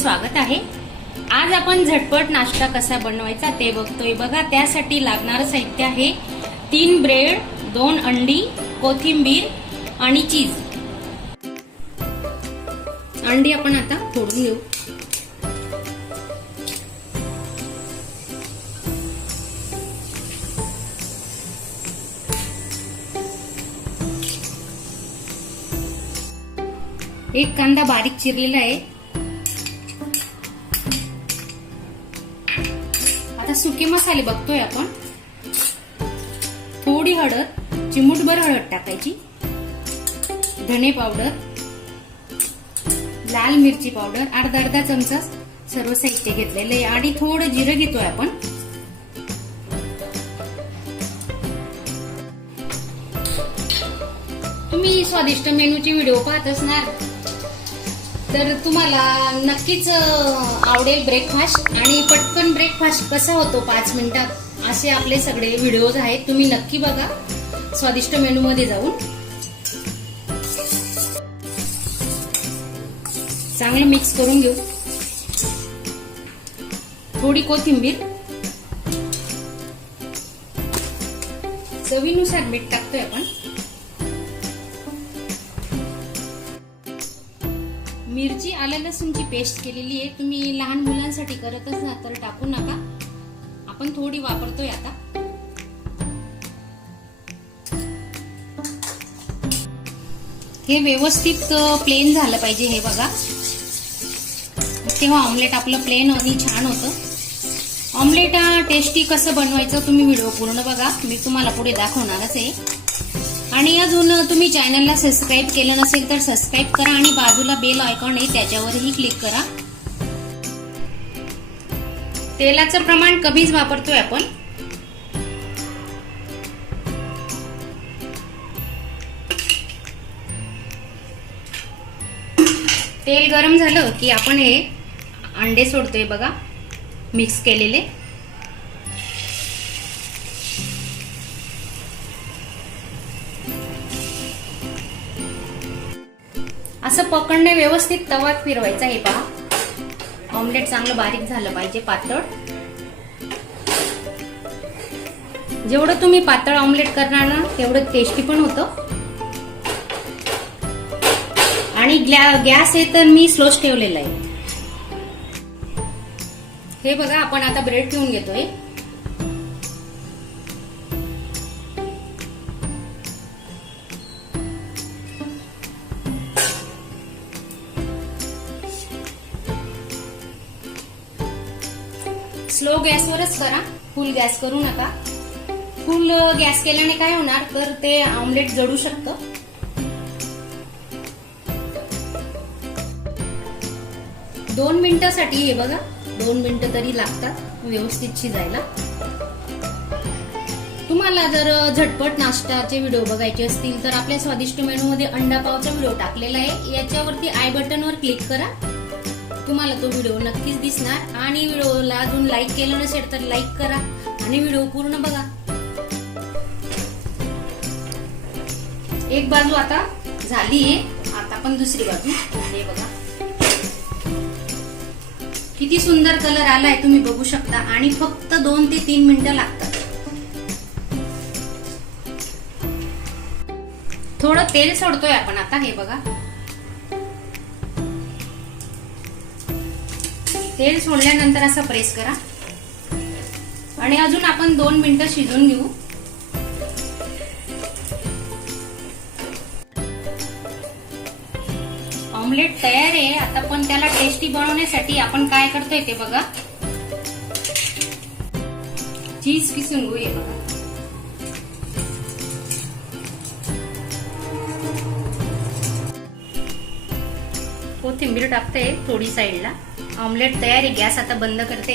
स्वागत आहे. आज आपण झटपट नाश्ता कसा बनवायचा ते बघतोय. बघा त्यासाठी लागणारं साहित्य आहे तीन ब्रेड दोन अंडी कोथिंबीर आणि चीज. अंडी आपण आता फोडून घेऊ. एक कांदा बारीक चिरलेला आहे. आता सुके मसाले बघतोय आपण. थोडी हळद चिमूटभर हळद टाकायची. धने पावडर लाल मिरची पावडर अर्धा अर्धा चमचा सर्व साहित्य घेतलेलं आहे. आणि थोडं जिरं घेतोय आपण. तुम्ही स्वादिष्ट मेनूचे व्हिडिओ पाहत असणार. तर तुम्हाला नक्कीच आवडेल ब्रेकफास्ट आणि पटकन ब्रेकफास्ट कसा होतो पाच मिनिटात? असे आपले सगळे व्हिडिओज आहेत. तुम्ही नक्की बघा. स्वादिष्ट मेनू मध्ये जाऊन. चांगलं मिक्स करून घेऊ. थोडी कोथिंबीर. चवीनुसार मीठ टाकतोय आपण. मिरची आल्या लसूणची पेस्ट केलेली आहे. तुम्ही लहान मुलांसाठी करत असाल तर टाकू नका. आपण थोडी वापरतोय आता. हे व्यवस्थित प्लेन झालं पाहिजे हे बघा. तेव्हा ऑमलेट आपलं प्लेन आणि छान होतं. ऑमलेट टेस्टी कसं बनवायचं तुम्ही व्हिडिओ पूर्ण बघा. मी तुम्हाला पुढे दाखवणारच आहे. आणि अजून तुम्ही चॅनलला सबस्क्राईब केलं नसेल तर सबस्क्राईब करा आणि बाजूला बेल आयकॉन आहे त्याच्यावरही क्लिक करा. तेलाचं प्रमाण कमीच वापरतोय आपण. तेल गरम झालं की आपण हे अंडे सोडतोय बघा मिक्स केलेले. पकडणे व्यवस्थित तवात फिरवायचा हे पहा. ऑमलेट चांगलं बारीक झालं पाहिजे पातळ. जेवढं तुम्ही पातळ ऑमलेट करणार ना तेवढं टेस्टी पण होतं. आणि गॅस हे तर मी स्लोच ठेवलेला आहे. हे बघा आपण आता ब्रेड ठेवून घेतोय. स्लो गॅसवरच करा. फुल गॅस करू नका. फुल गॅस केल्याने काय होणार? तर ते ऑमलेट जळू शकतं. दोन मिनिटासाठी हे बघा. दोन मिनिटं तरी लागतात व्यवस्थित शिजायला तुम्हाला जर झटपट नाश्त्याचे व्हिडिओ बघायचे असतील तर आपल्या स्वादिष्ट मेनूमध्ये अंडा पावचा व्हिडिओ टाकलेला आहे. याच्यावरती आय बटनवर क्लिक करा. तुम्हाला तो व्हिडिओ नक्कीच दिसणार. आणि व्हिडिओला अजून लाईक केलं नसेल तर लाईक करा. आणि व्हिडिओ पूर्ण बघा. एक बाजू आता झाली आहे. आता पण दुसरी बाजू. हे बघा. किती सुंदर कलर आलाय तुम्ही बघू शकता. आणि फक्त दोन ते तीन मिनिटं लागतात. थोडं तेल सोडतोय आपण आता. हे बघा. तेल सोडल्यानंतर असं प्रेस करा. आणि अजून आपण दोन मिनिटं शिजून घेऊ. ऑमलेट तयार आहे. आता पण त्याला टेस्टी बनवण्यासाठी आपण काय करतोय ते बघा. चीज किसून घेऊया बघा. कोथिंबीर टाकते थोडी साईडला. ऑमलेट तयार आहे गॅस आता बंद करते.